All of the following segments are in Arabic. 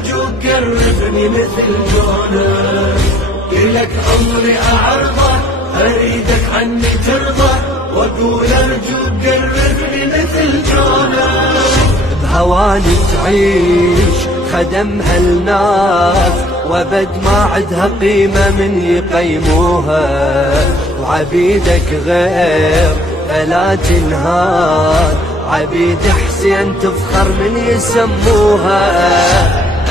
أرجوك قربني مثل جونك، إلك عمري أعرضه أريدك عني ترضى، وأقول أرجوك قربني مثل جونك. بهواني تعيش خدم هالناس وابد ما عدها قيمة من يقيموها، وعبيدك غير فلا تنهار، عبيد حسين تفخر من يسموها.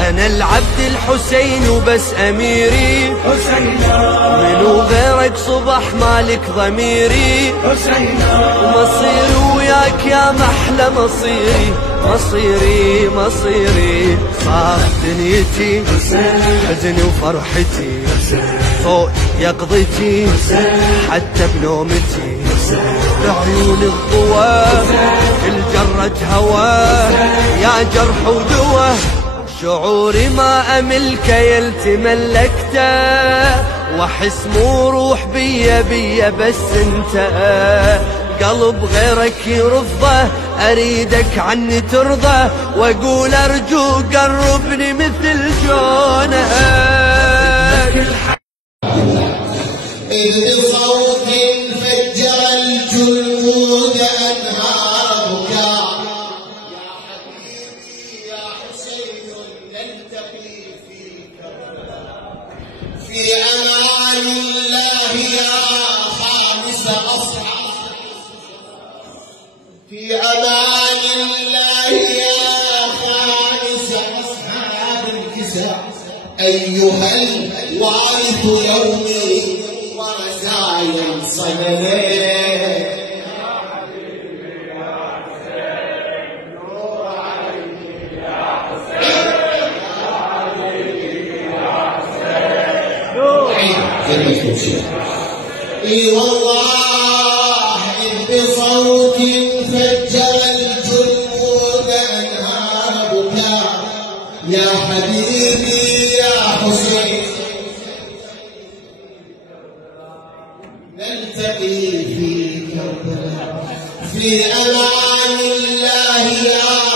أنا العبد الحسين وبس أميري حسينا، منو غيرك صبح مالك ضميري، حسينا مصيري وياك يا محلى مصيري، مصيري مصيري صار دنيتي حزني وفرحتي، فوق يقظتي حتى بنومتي، بعيون الضوى الجرة هوى يا جرح ودوى، شعوري ما أملك يلتملكته، واحس مو روح بيا بيا بس انت، قلب غيرك يرفضه اريدك عني ترضى، واقول ارجوك قربني مثل جونك. إذ بصوت فجر الجلود أنهار بكاء، يا حبيبي يا حسين نلتقي في كربلاء، في أمان الله يا خامس أصحاب، في أمان الله يا خامس أصحاب الكساء، أيها الوارث يومي ورزايا صدري، يا حبيبي يا حسين نور عيني يا حسين، يا حبيبي يا حسين نور عيني. اي والله إذ بصوت فجر الجنود أنهار بكاء، يا حبيبي يا حسين نلتقي في كربلاء، في أمان الله يا